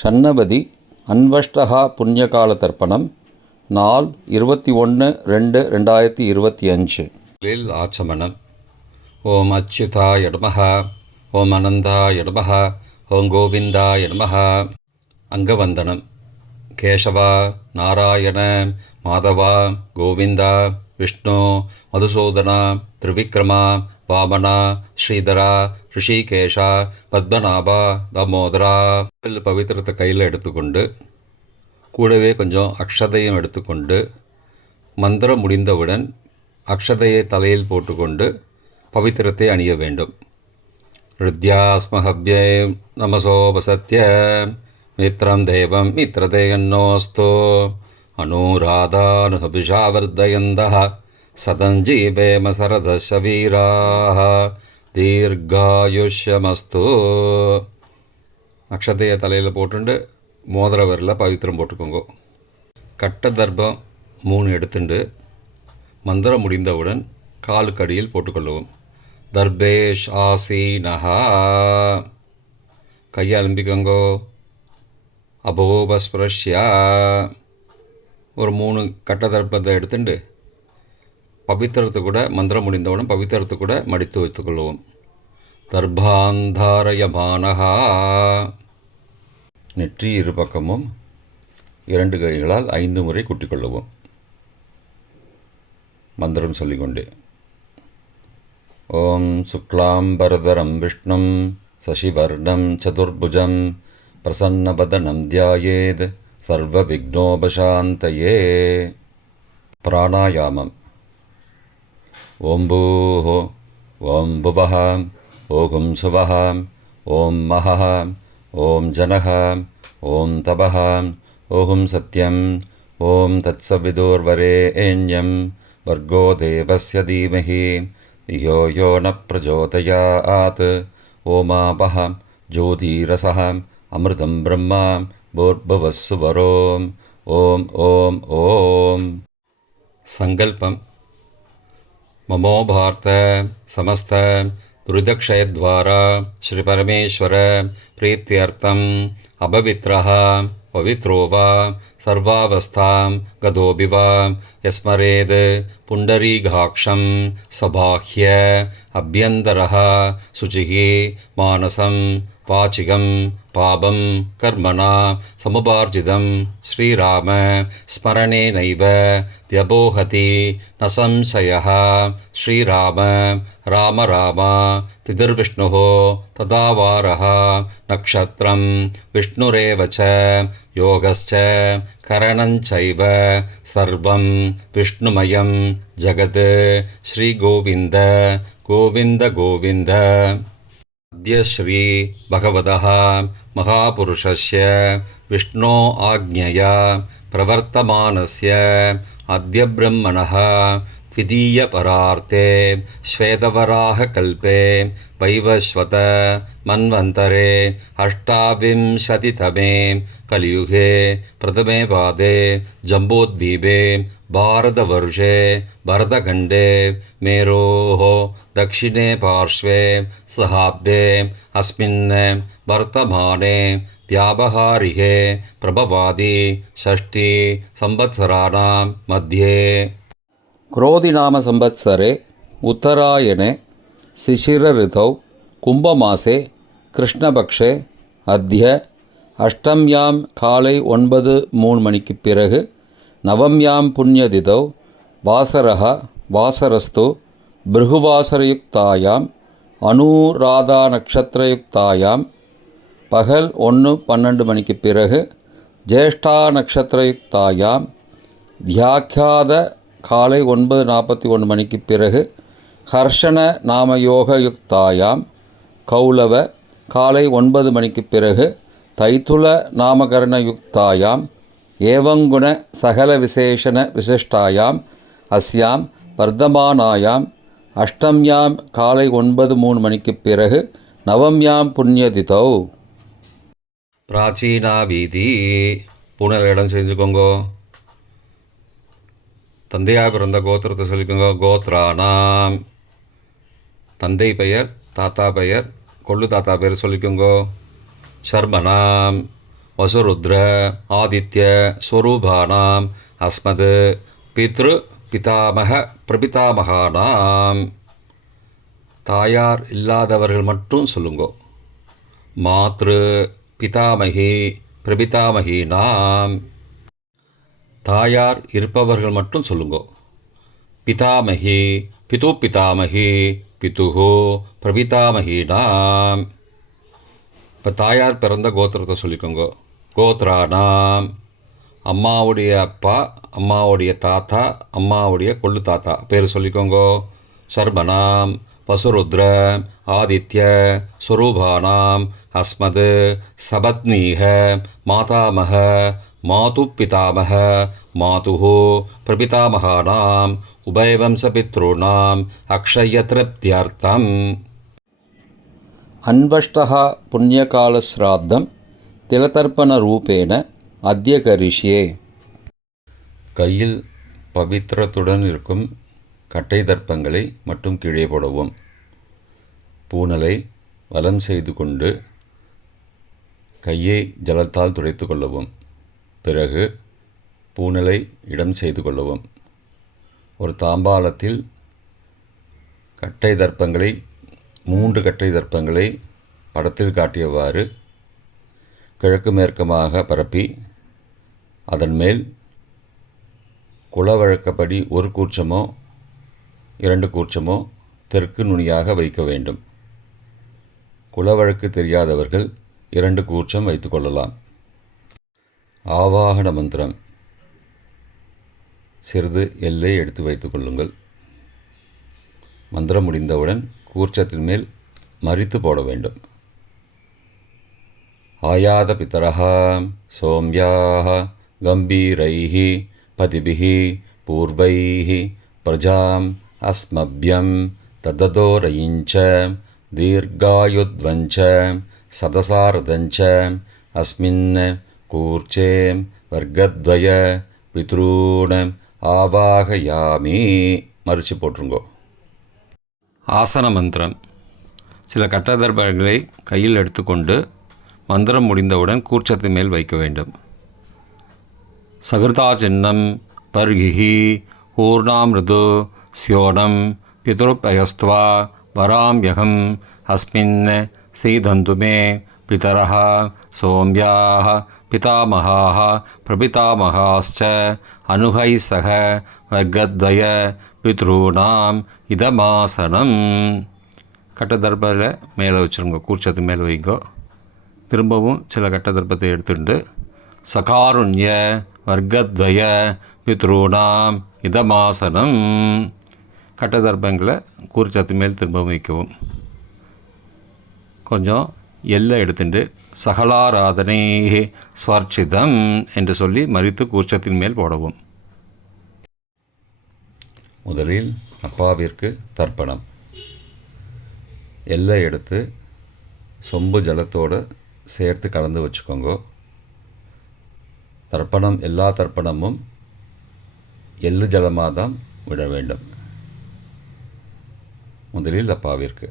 ஷண்ணவதி அன்வஷ்டகா புண்ணியகால தர்ப்பணம் நாள் 21/2/2025 ஆச்சமனம். ஓம் அச்சுதாய நமஹ, ஓம் அனந்தாய நமஹ, ஓம் கோவிந்தாய நமஹ. அங்கவந்தனம். கேசவா, நாராயண, மாதவா, கோவிந்தா, விஷ்ணு, மதுசூதனா, திரிவிக்ரமா, வாமனா, ஸ்ரீதரா, ரிஷிகேஷா, பத்மநாபா, தாமோதரா. பவித்திரத்தை கையில் எடுத்துக்கொண்டு கூடவே கொஞ்சம் அக்ஷதையும் எடுத்துக்கொண்டு மந்திரம் முடிந்தவுடன் அக்ஷதையை தலையில் போட்டுக்கொண்டு பவித்திரத்தை அணிய வேண்டும். ருத்யாஸ்மஹவ்யே நமசோபசத்ய மித்ரம் தேவம் மித்ரதேயன்னோஸ்தோ அனுராதானுஹபிஷாவர்தயந்தः சதஞ்சீவேம சரதசவீராः தீர்காயுஷ்யமஸ்து. அக்ஷதையை தலையில் போட்டுண்டு மோதிர விரலில் பவித்திரம் போட்டுக்கோங்க. கட்ட தர்ப்பம் 3 எடுத்துண்டு மந்திரம் முடிந்தவுடன் காலுக்கடியில் போட்டுக்கொள்ளவும். தர்பேஷ் ஆசீனஹா. கையை அலம்பிக்கோங்கோ. அபோபஸ்பிரஷ்யா. ஒரு 3 கட்ட தர்ப்பத்தை எடுத்துட்டு பவித்திரத்தை கூட மந்திரம் முடிந்தவுடன் பவித்திரத்தை கூட மடித்து வைத்துக்கொள்வோம். தர்பாந்தாரயமானஹா. நெற்றி இரு பக்கமும் 2 கைகளால் 5 முறை குட்டிக்கொள்ளவும். மந்திரம் சொல்லிக்கொண்டே. ஓம் சுக்லாம்பரதரம் விஷ்ணும் சசிவர்ணம் சதுர்புஜம் பிரசன்னவதனம் தியாயேத் சர்வ விக்னோபசாந்தயே. பிராணாயாமம். ஓம் பூஹ, ஓம் புவஹ, ஓம் சுவஹ, ஓம் மஹஹ, ஓம் ஜனஹ, ஓம் தபஹ, ஓம் சத்யம், ஓம் தத்சவிதுர்வரேண்யம் வர்கோ தேவஸ்ய தீமஹி धियो यो न प्रचोदयात्. ओमापः ज्योतिरसः अमृतं ब्रह्म भूर्भुवस्सुवरोम्. ओम ओम ओम. संकल्पम. ममो भारत समस्त दुरितक्षयद्वारा श्री परमेश्वर प्रीत्यर्थम अपवित्रः पवित्रो वा सर्वावस्थां गतोऽपि वा यस्मरेद् पुण्डरीकाक्षं सबाह्य अभ्यन्तरः शुचिः मानसं वाचिकं पापं कर्मणा समुपार्जितं श्रीराम स्मरणेनैव व्यपोहति न संशयः. श्रीराम राम राम तिथिर्विष्णुः तदावारः नक्षत्रं विष्णुरेव च योगश्च करणञ्चैव सर्वं विष्णुमयं जगत्. श्रीगोविन्द गोविन्द गोविन्द. अद्य श्री भगवतः महापुरुषस्य विष्णो आज्ञया प्रवर्तमानस्य अद्य ब्रह्मणः द्वितीयपरार्थे श्वेतवराहकल्पे वैवस्वत मन्वन्तरे 28तमे कलियुगे प्रथमे पादे जम्बूद्वीपे भारतवर्षे भरतखण्डे मेरोः दक्षिणे पार्श्वे सहाब्दे अस्मिन् वर्तमाने व्यावहारिके प्रभवादि 6 संवत्सराणां मध्ये क्रोधिनाम संवत्सरे उत्तरायणे शिशिरऋतौ कुम्भमासे कृष्णपक्षे अद्य अष्टम्यां काலை 9:03 மணிக்கு பிறகு நவம்யாம் புண்ணியதிதௌ வாசரः வாசரஸ்து பிருகுவாசரயுக்தாயாம் அனுராதா நக்ஷத்திரயுக்தாயாம் பகல் 1:12 மணிக்கு பிறகு ஜேஷ்டா நக்ஷத்திரயுக்தாயாம் வியாக்கியாத காலை 9:41 மணிக்கு பிறகு ஹர்ஷண நாமயோகயுக்தாயாம் கௌலவ காலை 9 மணிக்கு பிறகு தைத்துல நாமகரணயுக்தாயாம் ஏவங்குண சகல விசேஷண விசிஷ்டாயாம் அஸ்யாம் வர்தமானாயாம் அஷ்டம்யாம் காலை 9:03 மணிக்கு பிறகு நவம்யாம் புண்ணியதிதௌ. பிராச்சீனா வீதி. பூனல் இடம் செஞ்சுக்கோங்கோ. தந்தையாக பிறந்த கோத்திரத்தை சொல்லிக்கோங்க. கோத்ரானாம். தந்தை பெயர், தாத்தா பெயர், கொள்ளு தாத்தா பெயர் சொல்லிக்கோங்க. ஷர்மனாம். வசுருத்ர ஆதித்ய ஸ்வரூபானாம் அஸ்மத் பித்ரு பிதாமக பிரபிதாமகானாம். தாயார் இல்லாதவர்கள் மட்டும் சொல்லுங்கோ. மாத்ரு பிதாமகி பிரபிதாமகீனாம். தாயார் இருப்பவர்கள் மட்டும் சொல்லுங்கோ. பிதாமகி பிது பிதாமகி பிதுஹோ பிரபிதாமகீனாம். இப்போ தாயார் பிறந்த கோத்திரத்தை சொல்லிக்கோங்க. கோத்ரானாம். அம்மாவுடைய அப்பா, அம்மாவுடைய தாத்தா, அம்மாவுடைய கொள்ளு தாத்தா பேர் சொல்லிக்கோங்க. சர்மனாம் வசுருத்ர ஆதித்ய ஸ்வரூபானாம் அஸ்மத் சபத்னீக மாதாமக மாது பிதாமக மாதுஹோ பிரபிதாமகானாம் உபயவம்சபித்ருணாம் அக்ஷயத்ருப்தியர்த்தம். அன்வஷ்டः புண்ணியகாலஸ்ராத்தம் திலதர்ப்பணரூபேண அத்ய கரிஷ்யே. கையில் பவித்திரத்துடன் இருக்கும் கட்டை தர்ப்பங்களை மட்டும் கீழே போடவும். பூனலை வலம் செய்து கொண்டு கையை ஜலத்தால் துடைத்து கொள்ளவும். பிறகு பூனலை இடம் செய்து கொள்ளவும். ஒரு தாம்பாளத்தில் கட்டை தர்ப்பங்களை 3 கட்டை தர்ப்பங்களை படத்தில் காட்டியவாறு கிழக்கு மேற்கமாக பரப்பி அதன் மேல் குலவழக்கப்படி 1 கூர்ச்சமோ 2 கூர்ச்சமோ தெற்கு நுனியாக வைக்க வேண்டும். குலவழக்கு தெரியாதவர்கள் 2 கூர்ச்சம் வைத்து கொள்ளலாம். ஆவாகன மந்திரம். சிறிது எல்லை எடுத்து வைத்து கொள்ளுங்கள். மந்திரம் முடிந்தவுடன் கூர்ச்சத்தின் மேல் மரித்து போட வேண்டும். ஆயாத பிதரஹ சோம்யாஹ கம்பீரைஹ பதிபிஹ பூர்வைஹ பிரஜாம் அஸ்மப்யம் தததோரயிஞ்ச தீர்காயுத்வஞ்ச சதசாரதஞ்ச அஸ்மின் கூர்ச்சே வர்க்கத்வய பித்ரூண ஆவாகயாமி. மறித்து போட்டுருங்கோ. ஆசன மந்திரம். சில கட்டதர்பங்களை கையில் எடுத்துக்கொண்டு மந்திரம் முடிந்தவுடன் கூர்ச்சத்தின் மேல் வைக்க வேண்டும். சகிருதா சின்னம் பர்கிஹி ஊர்ணாமிருது ஸ்யோனம் பிதுருப்பயஸ்துவா வராம்யகம் அஸ்மின் சீதந்துமே பிதரஹ சோம்யாஹ பிதாமகாஹ பிரபிதாமகாஸ்ச அனுகை சக வர்க்கத்வய பித்ருணாம் இதமாசனம். கட்டதர்பத்தில் மேலே வச்சுருங்க. கூர்ச்சத்து மேலே வைங்கோ. திரும்பவும் சில கட்டதர்ப்பத்தை எடுத்துட்டு சகாருண்ய வர்க்கத்வய பித்ருணாம் இதமாசனம். கட்டதர்ப்பங்களை கூர்ச்சத்து மேல் திரும்பவும் வைக்கவும். கொஞ்சம் எல்லை எடுத்துட்டு சகலாராதனை ஸ்வர்ச்சிதம் என்று சொல்லி மறித்து கூர்ச்சத்தின் மேல் போடவும். முதலில் அப்பாவிற்கு தர்ப்பணம். எல்லை எடுத்து சொம்பு ஜலத்தோடு சேர்த்து கலந்து வச்சுக்கோங்க. தர்ப்பணம் எல்லா தர்ப்பணமும் எள்ளு ஜலமாக தான் விட வேண்டும். முதலில் அப்பாவிற்கு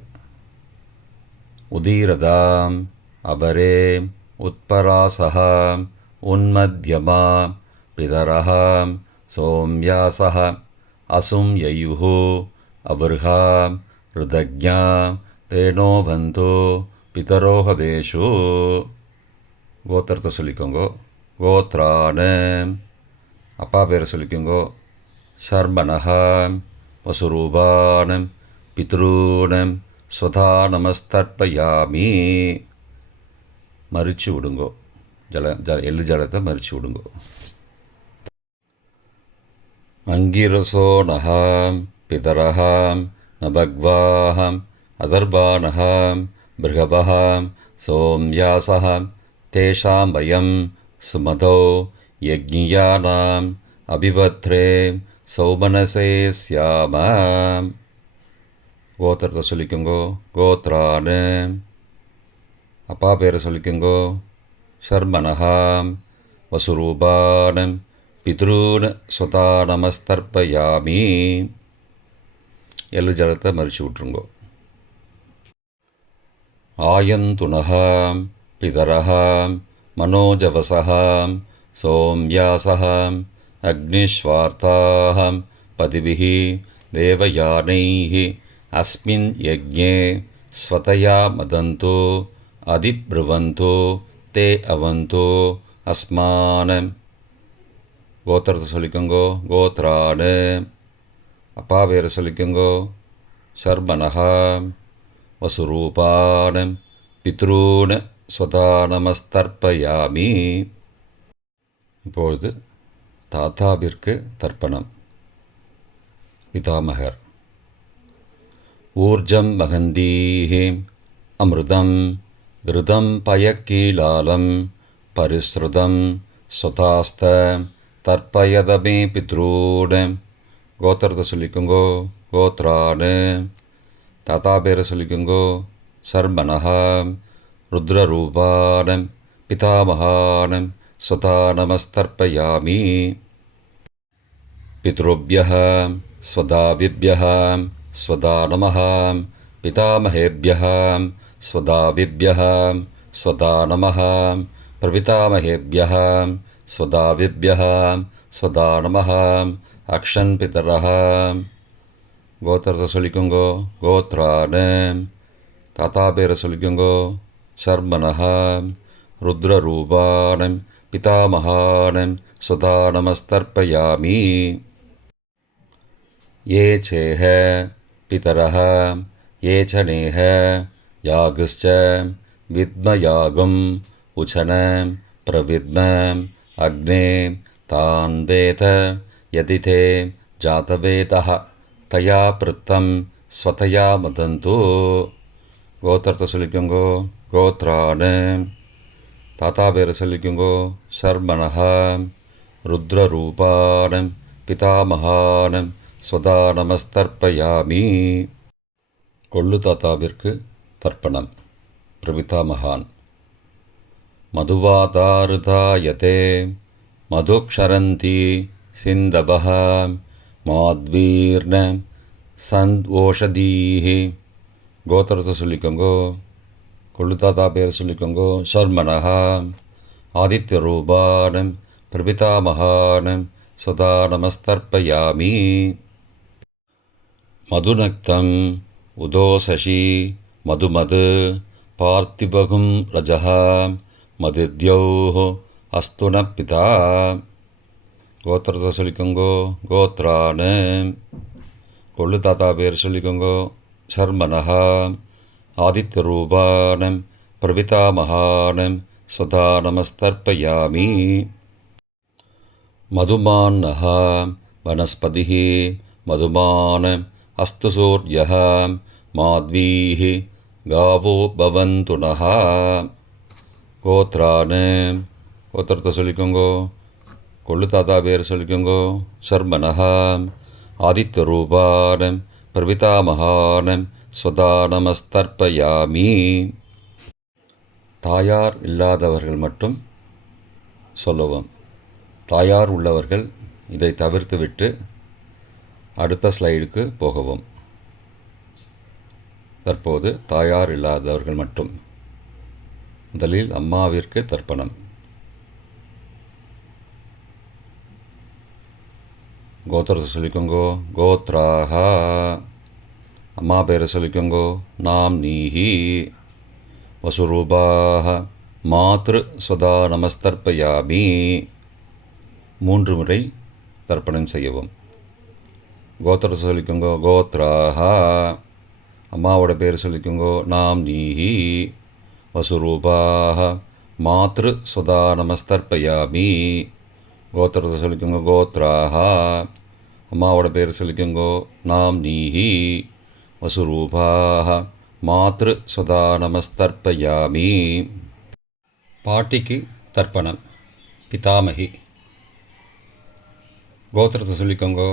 உதீரதாம் அபரே உத்பராசஹாம் உன்மத்யமாம் பிதரஹாம் சோம்யாசஹ அசும் யயுஹோ அபர்ஹாம் ருதக்ஞாம் தேனோ பந்தோ பிதரோஹவேஷு. கோத்திரத்தை சொல்லிக்கோங்கோ. கோத்ரான. அப்பா பேரை சொல்லிக்கோங்கோ. சர்மணஹாம் வசுரூபானம் பித்ரூனம் ஸ்வதா நமஸ்தர்ப்பயாமி. மறித்து விடுங்கோ. எள்ளு ஜலத்தை மறித்து விடுங்கோ. அங்கிரசோனஹாம் பிதரஹாம் நபக்வாஹாம் அதர்பானஹாம் பிருகபஹாம் சோம்யாசஹாம் தேஷாம் வயம் சுமதோ யக்ஞியானாம் அபிபத்ரே சௌமனசே ஸ்யாமாம். கோத்திரத்தை சொல்லிக்கோங்கோ. கோத்ரான. அப்பா பேரை சொல்லிக்கோங்கோ. ஷர்மணஹாம் வசுரூபானம் பித்ரூன் ஸ்வதா நமஸ்தர்ப்பயாமி. எள்ளு ஜலத்தை மறித்து விட்ருங்கோ. ஆயந்துனஹாம் பிதரஹாம் मनोजवसः सोम्यासः अग्निश्वार्ताः पतिभिः देवयानैः अस्मिन् यज्ञे स्वतया मदन्तो अधिब्रुवन्तो ते अवन्तो अस्मान्. கோத்திரத்தை சொல்லிக்கோங்கோ. கோத்ராடு. அப்பா பேரை சொல்லிக்கோங்கோ. சர்பனஹா. வசுரூபான் பித்ரூன் ஸ்வதா நமஸ்தர்ப்பயாமி. இப்பொழுது தாத்தாவிற்கு தர்ப்பணம். பிதாமகர். ஊர்ஜம் மகந்தீஹி அமிர்தம் கிருதம் பயக்கீலாலம் பரிஸ்ருதம் ஸ்வதாஸ்த தர்ப்பயதமே பித்ரூன். கோத்திரத்தை சொல்லிக்கோங்கோ. கோத்ராடு. தாத்தா பேரை சொல்லிக்கோங்கோ. சர்மனஹா. ருத்ரரூபான் பிதாமகான் ஸ்வதா நமஸ்தர்ப்பயாமி. பித்ருभ्यः स्वदाविभ्यः स्वदा नमः. पितामहेभ्यः स्वदाविभ्यः स्वदा नमः. प्रपितामहेभ्यः स्वदाविभ्यः स्वदा नमः. अक्षन् पितरः. கோத்திரத்தை சொல்லிக்கோங்கோ. கோத்ராடு. தாத்தா பேரை சொல்லிக்கோங்கோ. சர்மனஹா. ருத்ரரூபான் பிதாமகான் ஸ்வதா நமஸ்தர்ப்பயாமி. ये चेह पितरः ये च नेह यागश्च विद्मयागम् उचन प्रविद्म अग्ने तान् वेद यदि ते जातवेदः तया पृत्तं स्वतया मदन्तु. கோத்திரத்தை சொல்லிக்கோங்கோ. கோத்ராடு. தாத்தா பேரை சொல்லிக்கோங்கோ. சர்மனஹா. ருத்ரரூபான் பிதாமகான் ஸ்வதா நமஸ்தர்ப்பயாமி. கொள்ளு தாத்தாவிற்கு தர்ப்பணம். பிரபிதாமகான். மதுவாதாருதாயதே மதுக்ஷரந்தி சிந்தவः மாத்வீர்ண சந்த்வோஷதீஹி. கோத்திரத்தை சொல்லிக்கோங்கோ. கொள்ளு தாத்தா பேர் சொல்லிக்கோங்கோ. சர்மனஹா. ஆதித்யரூபான் பிரபிதாமகான் ஸ்வதா நமஸ்தர்ப்பயாமி. மதுநக்தம் உதோசசி மதுமது பார்த்திபகும் ரஜः மதித்யௌः அஸ்துன பிதா. கோத்திரத்தை சொல்லிக்கோங்கோ. கோத்ரான். கொள்ளு தாத்தா பேர் சொல்லிக்கோங்கோ. சர்மனஹா. ஆதித்யரூபான் பிரபிதாமகான் ஸ்வதா நமஸ்தர்ப்பயாமி. மதுமான்னः वनस्पतिः मधुमान् अस्तु सूर्यः माध्वीः गावो भवन्तु नः. கோத்ரான். கோத்திரத்தை சொல்லிக்கோங்கோ. கொள்ளு தாத்தா பேர் சொல்லிக்கோங்கோ. சர்மனஹா. ஆதித்யரூபான் பிரபிதாமகான் ஸ்வதா நமஸ்தர்ப்பயாமி. தாயார் இல்லாதவர்கள் மட்டும் சொல்லவும். தாயார் உள்ளவர்கள் இதை தவிர்த்துவிட்டு அடுத்த ஸ்லைடுக்கு போகவும். தற்போது தாயார் இல்லாதவர்கள் மட்டும். முதலில் அம்மாவிற்கு தர்ப்பணம். கோத்திரத்தை சொல்லிக்கோங்கோ. கோத்ராஹா. அம்மா பேரை சொல்லிக்கோங்கோ. நாம் நீஹி. வசுரூபாஹ மாத்ரு ஸ்வதா நமஸ்தர்ப்பயாமி. 3 முறை தர்ப்பணம் செய்யவும். கோத்திரத்தை சொல்லிக்கோங்கோ. கோத்ராஹா. அம்மாவோட பேர் சொல்லிக்கோங்கோ. நாம் நீஹி. வசுரூபாஹ மாத்ரு ஸ்வதா நமஸ்தர்ப்பயாமி. கோத்திரத்தை சொல்லிக்கோங்கோ. கோத்ராஹா. அம்மாவோட பேர் சொல்லிக்கோங்கோ. நாம் நீஹி. வசுரூபாஹ மாத்ரு ஸ்வதா நமஸ்தர்ப்பயாமி. பாட்டிக்கு தர்ப்பணம். பிதாமகி. கோத்திரத்தை சொல்லிக்கோங்கோ.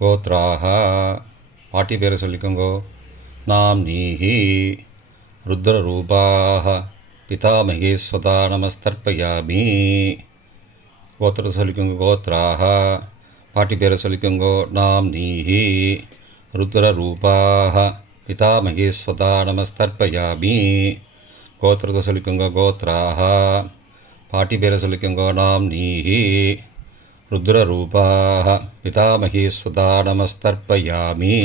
கோத்ராஹா. பாட்டி பேரை சொல்லிக்கோங்கோ. நாம் நீஹி. ருத்ரரூபாஹ பிதாமகி ஸ்வதா நமஸ்தர்ப்பயாமி. கோத்திரத்தை சொல்லிக்கோங்கோ. கோத்ராஹா. பாட்டி பேரை சொல்லிக்கோங்கோ. நாம் நீஹி. ருத்ரரூபாஹ பிதாமகி ஸ்வதா நமஸ்தர்ப்பயாமி. கோத்திரத்தை சொல்லிக்கோங்க கோத்ராஹ. பாட்டி பேரை சொல்லிக்கோங்க நாம்னீஹி. ருத்ரரூபாஹ பிதாமகி ஸ்வதா நமஸ்தர்ப்பயாமி.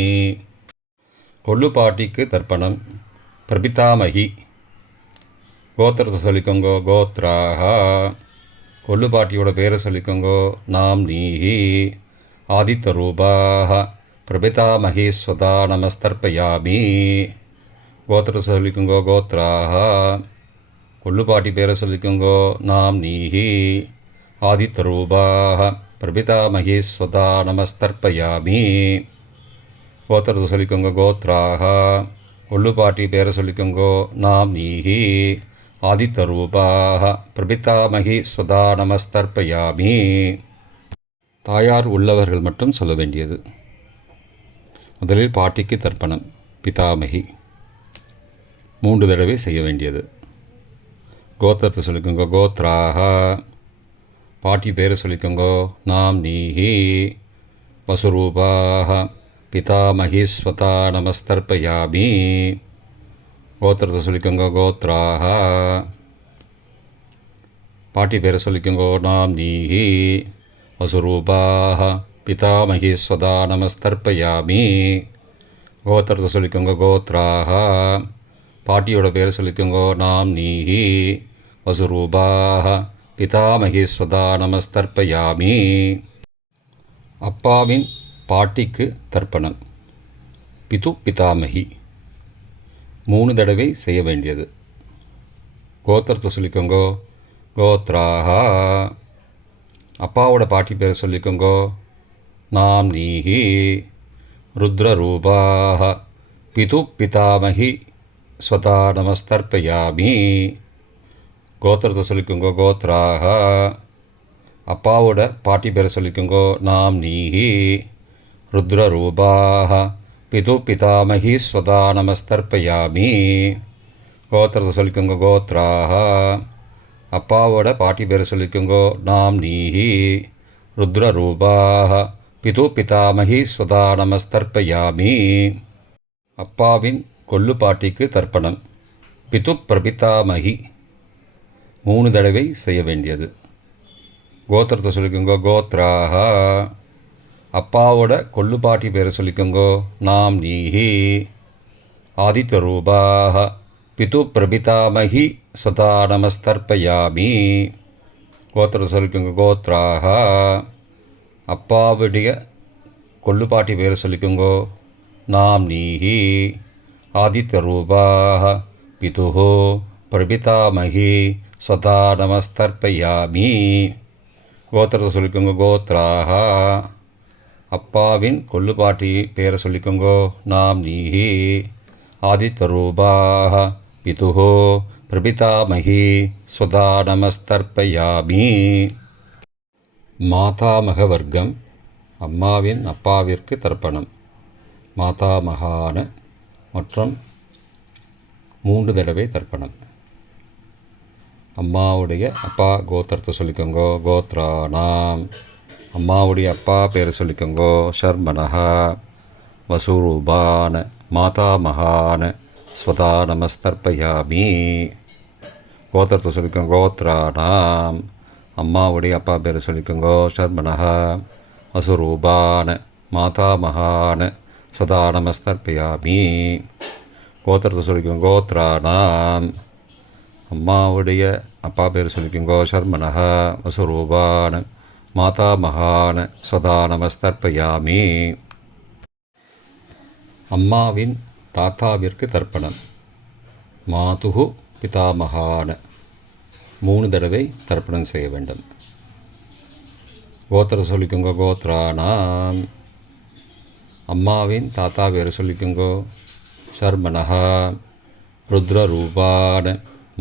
கொள்ளு பாட்டிக்கு தர்ப்பணம். பிரபிதாமகி. கோத்திரத்தை சொல்லிக்கோங்க கோத்ராஹ. கொள்ளு பாட்டியோட பேரை சொல்லிக்கோங்க நாம்னீஹி. ஆதித்யரூபாஹ பிரபிதாமகி ஸ்வதா நமஸ்தர்ப்பயாமி. கோத்திரத்தை சொல்லிக்கோங்க கோத்ராஹ. கொள்ளு பாட்டி பேரை சொல்லிக்கோங்க நாம்னீஹி. ஆதித்யரூபாஹ பிரபிதாமகி ஸ்வதா நமஸ்தர்ப்பயாமி. கோத்திரத்தை சொல்லிக்கோங்க கோத்ராஹ. கொள்ளு பாட்டி பேரை சொல்லிக்கோங்க நாம்னீஹி. ஆதித்யரூபாஹ பிரபிதாமகி ஸ்வதா நமஸ்தர்ப்பயாமி. தாயார் உள்ளவர்கள் மட்டும் சொல்ல வேண்டியது. முதலில் பாட்டிக்கு தர்ப்பணம். பிதாமகி 3 தடவை செய்ய வேண்டியது. கோத்திரத்தை சொல்லிக்கோங்க கோத்ராஹ. பாட்டி பேரை சொல்லிக்கோங்க நாம்னீஹி. வசுரூபாஹ பிதாமகி ஸ்வதா நமஸ்தர்ப்பயாமி. கோத்திரத்தை சொல்லிக்கோங்க கோத்ராஹ. பாட்டி பேரை சொல்லிக்கோங்க நாம்னீஹி. வசுரூபாஹ பிதாமகி ஸ்வதா நமஸ்தர்ப்பயாமி. கோத்திரத்தை சொல்லிக்கோங்க கோத்ராஹ. பாட்டியோட பேரை சொல்லிக்கோங்க நாம்னீஹி. வசுரூபாஹ பிதாமகி ஸ்வதா நமஸ்தர்ப்பயாமி. அப்பாவின் பாட்டிக்கு தர்ப்பணம். பிது பிதாமகி 3 தடவை செய்ய வேண்டியது. கோத்திரத்தை சொல்லிக்கோங்க கோத்ராஹ. அப்பாவோட பாட்டி பேரை சொல்லிக்கோங்க நாம்னீஹி. ருத்ரரூபாஹ பிது பிதாமகி ஸ்வதா நமஸ்தர்ப்பயாமி. கோத்திரத்தை சொல்லிக்கோங்க கோத்ராஹ. அப்பாவோட பாட்டி பேரை சொல்லிக்கோங்க நாம்னீஹி. ருத்ரரூபாஹ பிது பிதாமகி ஸ்வதா நமஸ்தர்ப்பயாமி. கோத்திரத்தை சொல்லிக்கோங்க கோத்ராஹ. அப்பாவோட பாட்டி பேரை சொல்லிக்கோங்க நாம்னீஹி. ருத்ரரூபாஹ பிது பிதாமகி ஸ்வதா நமஸ்தர்ப்பயாமி. அப்பாவின் கொள்ளு பாட்டிக்கு தர்ப்பணம். பிது பிரபிதாமகி 3 தடவை செய்ய வேண்டியது. கோத்திரத்தை சொல்லிக்கோங்க கோத்ராஹ. அப்பாவோட கொள்ளு பாட்டி பேரை சொல்லிக்கோங்க நாம்னீஹி. ஆதித்யரூபாஹ பிது பிரபிதாமகி ஸ்வதா நமஸ்தர்ப்பயாமி. கோத்திரத்தை சொல்லிக்கோங்க கோத்ராஹ. அப்பாவுடைய கொள்ளு பாட்டி பேரை சொல்லிக்கோங்க நாம்னீஹி. ஆதித்யரூபாஹ பிதுஹோ பிரபிதாமகி ஸ்வதா நமஸ்தர்ப்பயாமி. கோத்திரத்தை சொல்லிக்கோங்க கோத்ராஹ. அப்பாவின் கொள்ளு பாட்டி பேரை சொல்லிக்கோங்க நாம்னீஹி. ஆதித்யரூபாஹ பிதுஹோ பிரபிதாமகி ஸ்வதா நமஸ்தர்ப்பயாமி. மாதாமக வர்க்கம். அம்மாவின் அப்பாவிற்கு தர்ப்பணம். மாதாமகான மற்றும் 3 தடவை தர்ப்பணம். அம்மாவுடைய அப்பா கோத்திரத்தை சொல்லிக்கோங்க கோத்ராணாம். அம்மாவுடைய அப்பா பேரை சொல்லிக்கோங்க ஷர்மனஹ. வசுரூபான மாதாமகான ஸ்வதா நமஸ்தர்ப்பயாமி. கோத்திரத்தை சொல்லிக்கோங்க கோத்ராணாம். அம்மாவுடைய அப்பா பேரை சொல்லிக்கோங்க ஷர்மனஹ. வசுரூபான மாதாமகான ஸ்வதா நமஸ்தர்ப்பயாமி. கோத்திரத்தை சொல்லிக்கோங்க கோத்ராணாம். அம்மாவுடைய அப்பா பேர் சொல்லிக்கோங்க ஷர்மனஹ. வசுரூபான மாதாமகான ஸ்வதா நமஸ்தர்ப்பயாமி. அம்மாவின் தாத்தாவிற்கு தர்ப்பணம். மாதுகு பிதாமகான 3 தடவை தர்ப்பணம் செய்ய வேண்டும். கோத்திரத்தை சொல்லிக்கோங்க கோத்ராணாம். அம்மாவின் தாத்தா பேரை சொல்லிக்கோங்க ஷர்மனஹ. ருத்ரரூபான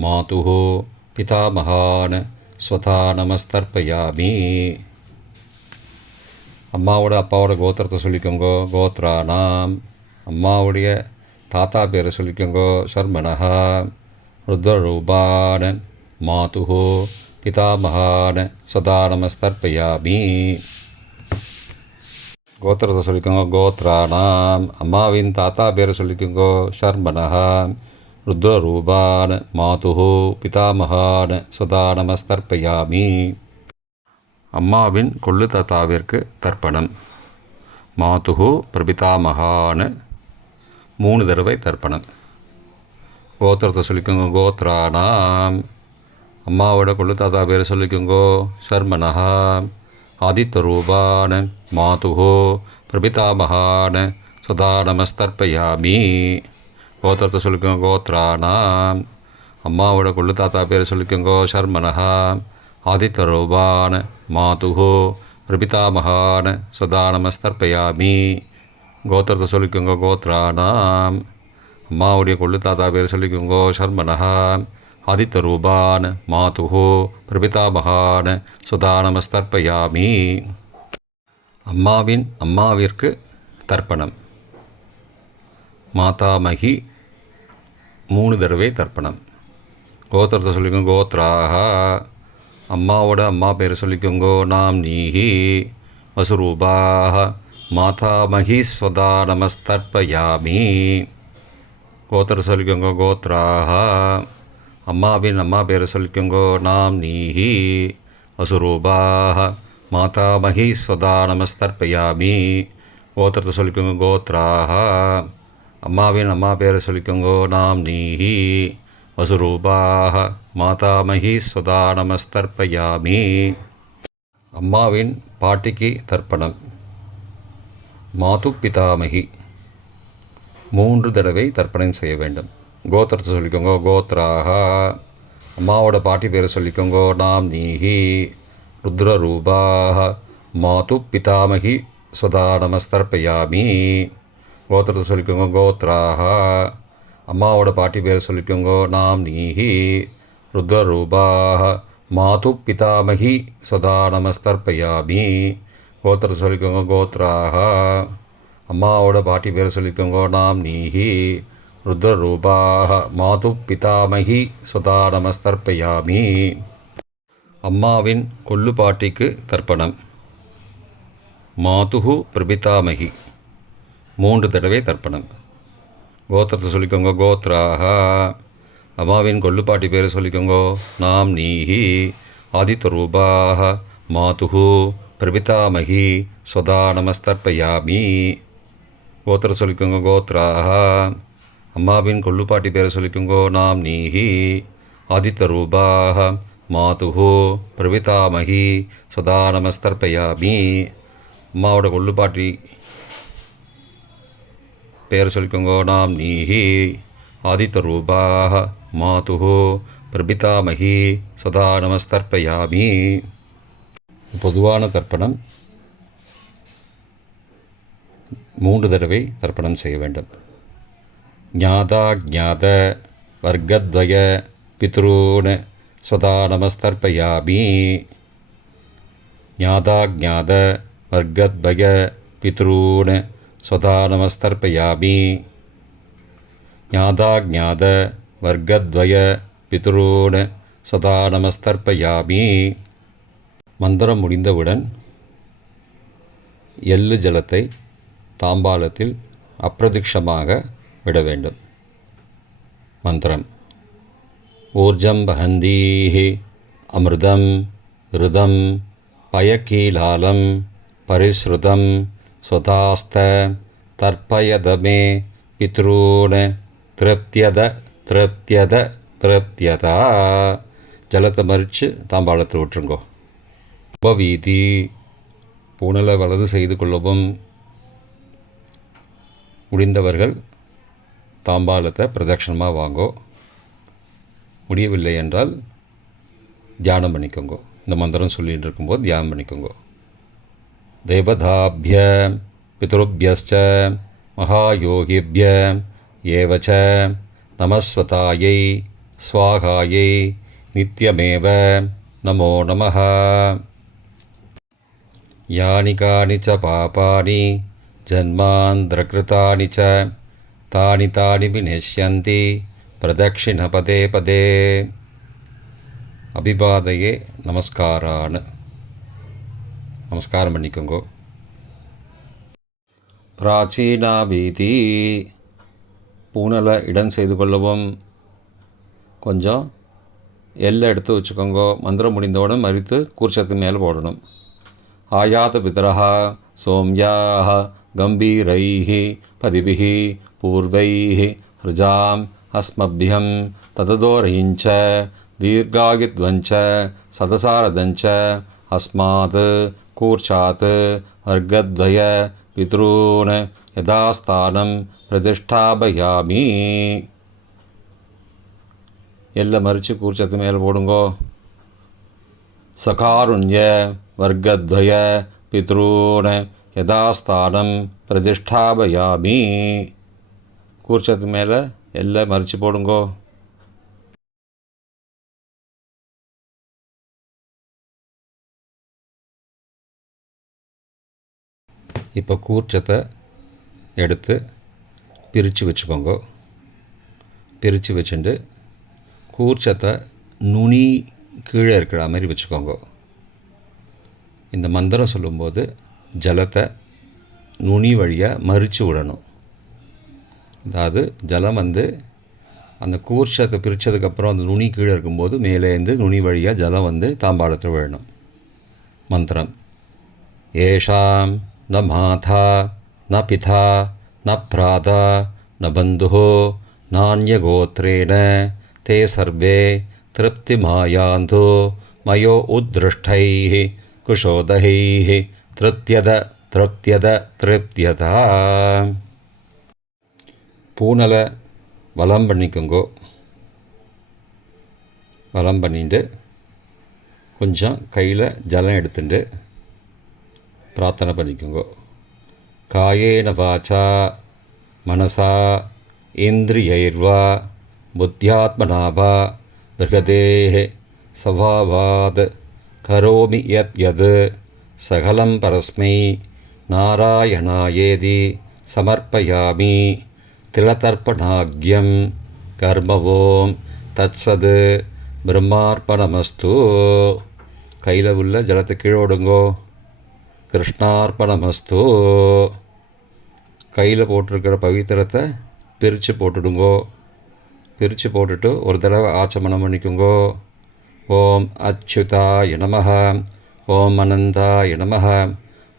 மாதுஹோ பிதாமகான ஸ்வதா நமஸ்தர்ப்பயாமி. அம்மாவோட அப்பாவோட கோத்திரத்தை சொல்லிக்கோங்க கோத்ராணாம். அம்மாவுடைய தாத்தா பேரை சொல்லிக்கோங்க ஷர்மனஹ. ருத்ரரூபான மாதுஹோ பிதாமகான ஸ்வதா நமஸ்தர்ப்பயாமி. கோத்திரத்தை சொல்லிக்கோங்க கோத்ராணாம். அம்மாவின் தாத்தா பேரை சொல்லிக்கோங்க ஷர்மனஹ. ருத்ரரூபான் மாதுः பிதாமகான் சதா நமஸ்தர்ப்பயாமி. அம்மாவின் கொள்ளு தாத்தாவிற்கு தர்ப்பணம். மாதுः பிரபிதாமகான் 3 தடவை தர்ப்பணம். கோத்திரத்தை சொல்லிக்கோங்க. கோத்ரானாம். அம்மாவோட கொள்ளு தாத்தா பேர் சொல்லிக்கோங்கோ. சர்மனஹா. ஆதித்யரூபான் மாதுः பிரபிதாமகான் சதா நமஸ்தர்ப்பயாமி. கோத்திரத்தை சொல்லிக்கோங்க. கோத்ரானாம். அம்மாவோட கொள்ளு தாத்தா பேர் சொல்லிக்கோங்கோ. சர்மனஹா. ஆதித்யரூபான் மாதுः பிரபிதாமகான் சதா நமஸ்தர்ப்பயாமி. கோத்திரத்தை சொல்லிக்கோங்க. கோத்ரானாம். அம்மாவுடைய கொள்ளு தாத்தா பேர் சொல்லிக்கோங்கோ. சர்மனஹா. ஆதித்யரூபான் மாதுः பிரபிதாமகான் சதா நமஸ்தர்ப்பயாமி. அம்மாவின் அம்மாவிற்கு தர்ப்பணம். மாதாமகி 3 தடவை தர்ப்பணம். கோத்திரத்தை சொல்லிக்கோங்க. கோத்ராஹா. அம்மாவோட அம்மா பேர் சொல்லிக்கோங்கோ. நாம் நீஹி வசுரூபாஹ மாதாமகி ஸ்வதா நமஸ்தர்ப்பயாமி. கோத்திரம் சொல்லிக்கோங்க. கோத்ராஹா. அம்மாவின் அம்மா பேர் சொல்லிக்கோங்கோ. நாம் நீஹி வசுரூபாஹ மாதாமகி ஸ்வதா நமஸ்தர்ப்பயாமி. கோத்திரத்தை சொல்லிக்கோங்க. கோத்ராஹா. அம்மாவின் அம்மா பேர் சொல்லிக்கோங்கோ. நாம் நீஹி வசுரூபாஹ மாதாமகி ஸ்வதா நமஸ்தர்ப்பயாமி. அம்மாவின் பாட்டிக்கு தர்ப்பணம். மாது பிதாமகி 3 தடவை தர்ப்பணம் செய்ய வேண்டும். கோத்திரத்தை சொல்லிக்கோங்க. கோத்ராஹா. அம்மாவோட பாட்டி பேர் சொல்லிக்கோங்கோ. நாம் நீஹி ருத்ரரூபாஹ மாது பிதாமகி ஸ்வதா நமஸ்தர்ப்பயாமி. கோத்திரத்தை சொல்லிக்கோங்க. கோத்ராஹா. அம்மாவோட பாட்டி பேர் சொல்லிக்கோங்கோ. நாம் நீஹி ருத்ரரூபாஹ மாது பிதாமகி ஸ்வதா நமஸ்தர்ப்பயாமி. கோத்திரத்தை சொல்லிக்கோங்க. கோத்ராஹா. அம்மாவோட பாட்டி பேர் சொல்லிக்கோங்கோ. நாம் நீஹி ருத்ரரூபாஹ மாது பிதாமகி ஸ்வதா நமஸ்தர்ப்பயாமி. அம்மாவின் கொள்ளு பாட்டிக்கு தர்ப்பணம். மாதுः பிரபிதாமகி 3 தடவை தர்ப்பணம். கோத்திரத்தை சொல்லிக்கோங்க. கோத்ராஹா. அம்மாவின் கொள்ளு பாட்டி பேர் சொல்லிக்கோங்கோ. நாம் நீஹி ஆதித்யரூபாஹ மாதுः பிரபிதாமகி ஸ்வதா நமஸ்தர்ப்பயாமி. கோத்திரம் சொல்லிக்கோங்க. கோத்ராஹா. அம்மாவின் கொள்ளு பாட்டி பேர் சொல்லிக்கோங்கோ. நாம் நீஹி ஆதித்யரூபாஹ மாதுः பிரபிதாமகி ஸ்வதா நமஸ்தர்ப்பயாமி. அம்மாவோட கொள்ளு பாட்டி பேர் சொல்லிக்கோங்கோ. நாம் நீஹி ஆதித்யரூபாஹ மாதுः பிரபிதாமகி சதா நமஸ்தர்ப்பயாமி. பொதுவான தர்ப்பணம் 3 தடவை தர்ப்பணம் செய்ய வேண்டும். ஞாதா ஞாத வர்க்கத்வய பித்ரூன் ஸ்வதா நமஸ்தர்ப்பயாமி. ஞாதா ஞாத வர்க்கத்வய பித்ரூன் ஸ்வதா நமஸ்தர்ப்பயாமி. ஞாதா ஞாத வர்க்கத்வய பித்ரூன் சதா நமஸ்தர்ப்பயாமி. மந்திரம் முடிந்தவுடன் எள்ளு ஜலத்தை தாம்பாலத்தில் அப்பிரதிக்ஷமாக விட வேண்டும். மந்திரம். ஊர்ஜம் வஹந்தீஹி அமிர்தம் ருதம் பயக்கீலாலம் பரிஸ்ருதம் ஸ்வதாஸ்த தர்ப்பயதமே பித்ரூன் திருப்தியத திருப்தியத திருப்தியதா. ஜலத்தை மறித்து தாம்பாளத்தில் விட்டுருங்கோ. உபவீதி. பூனலை வலது செய்து கொள்ளவும். முடிந்தவர்கள் தாம்பாலத்தை பிரதட்சணமாக வாங்கோ. முடியவில்லை என்றால் தியானம் பண்ணிக்கோங்க. இந்த மந்திரம் சொல்லிகிட்டு இருக்கும்போது தியானம் பண்ணிக்கோங்க. தேவதாபிய பித்ருபியஸ்ச மகாயோகிபிய ஏவச்ச நமஸ்வதாயை ஸ்வாகாயை நித்யமேவ நமோ நமः. யானி கானி ச பாபானி ஜன்மாந்திரகிருதானி ச தானி தானி விநஷ்யந்தி பிரதக்ஷிண பதே பதே. அபிபாதையே நமஸ்காரான்னு நமஸ்காரம் பண்ணிக்கோங்கோ. பிராச்சீனா வீதி. பூனலை இடம் செய்து கொள்ளவும். கொஞ்சம் எல்லை எடுத்து வச்சுக்கோங்க. மந்திரம் முடிந்தவுடன் மறித்து கூர்ச்சத்து மேலே போடணும். ஆயாத பிதரஹா சோம்யாஹ கம்பீரைஹி பதிபிஹி பூர்வைஹி ஹிருஜாம் அஸ்மபியம் தததோரயிஞ்ச தீர்காயுத்வஞ்ச சதசாரதஞ்ச அஸ்மாத் கூர்ச்சாத் வர்க்கத்வய பித்ரூன் யதாஸ்தானம் பிரதிஷ்டாபயாமி. எல்லை மறித்து கூர்ச்சத்து மேலே போடுங்கோ. சகாருண்ய வர்க்கத்வய பித்ரூன் யதாஸ்தானம் பிரதிஷ்டாபயாமி. கூர்ச்சத்து மேலே எல்லை மறித்து போடுங்கோ. இப்போ கூர்ச்சத்தை எடுத்து பிரித்து வச்சுக்கோங்க. பிரித்து வச்சுட்டு கூர்ச்சத்தை நுனி கீழே இருக்கிற மாதிரி வச்சுக்கோங்க. இந்த மந்திரம் சொல்லும்போது ஜலத்தை நுனி வழியாக மறித்து விடணும். அதாவது ஜலம் அந்த கூர்ச்சத்தை பிரித்ததுக்கப்புறம் அந்த நுனி கீழே இருக்கும்போது மேலேருந்து நுனி வழியாக ஜலம் தாம்பாளத்தில் விழணும். மந்திரம் ஏஷாம் ந மாதா ந பிதா ந பிராதா ந பந்துஹோ நான்யகோத்ரேண தே சர்வே திருப்திமாயாந்து மயோ உத்ருஷ்டைः குஷோதகைः திருப்தியதா. பூனலை வலம் பண்ணிக்கோங்கோ. வலம் பண்ணிட்டு கொஞ்சம் கையில் ஜலம் எடுத்துட்டு பிரார்த்தனை பண்ணிக்கோங்கோ. காயேன வாச்சா மனசா இந்திரியைர்வா புத்தியாத்மனாவா பிருகதேஹ சவாவாத் கரோமி யத் யத் சகலம் பரஸ்மை நாராயணாயேதி சமர்ப்பயாமி. திலதர்ப்பணாக்யம் கர்மவோம் தத்சத் பிரம்மார்ப்பணமஸ்து. கையில் உள்ள ஜலத்தை கீழோடுங்கோ. கிருஷ்ணார்ப்பணமஸ்து. கையில் போட்டிருக்கிற பவித்திரத்தை பிரித்து போட்டுடுங்கோ. பிரித்து போட்டுட்டு ஒரு தடவை ஆச்சமனம் பண்ணிக்கோங்கோ. ஓம் அச்சுதாய நமஹ, ஓம் அனந்தாய நமஹ,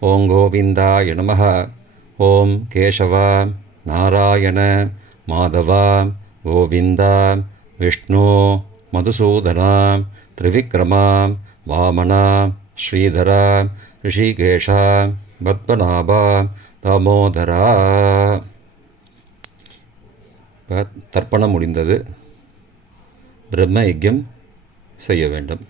ஓம் கோவிந்தாய நமஹ, ஓம் கேசவா நாராயண மாதவா கோவிந்தா விஷ்ணு மதுசூதனா திரிவிக்ரமா வாமனா ஸ்ரீதரா ரிஷிகேஷா பத்மநாபா தாமோதரா. தர்ப்பணம் முடிந்தது. பிரம்ம யஜ்யம் செய்ய வேண்டும்.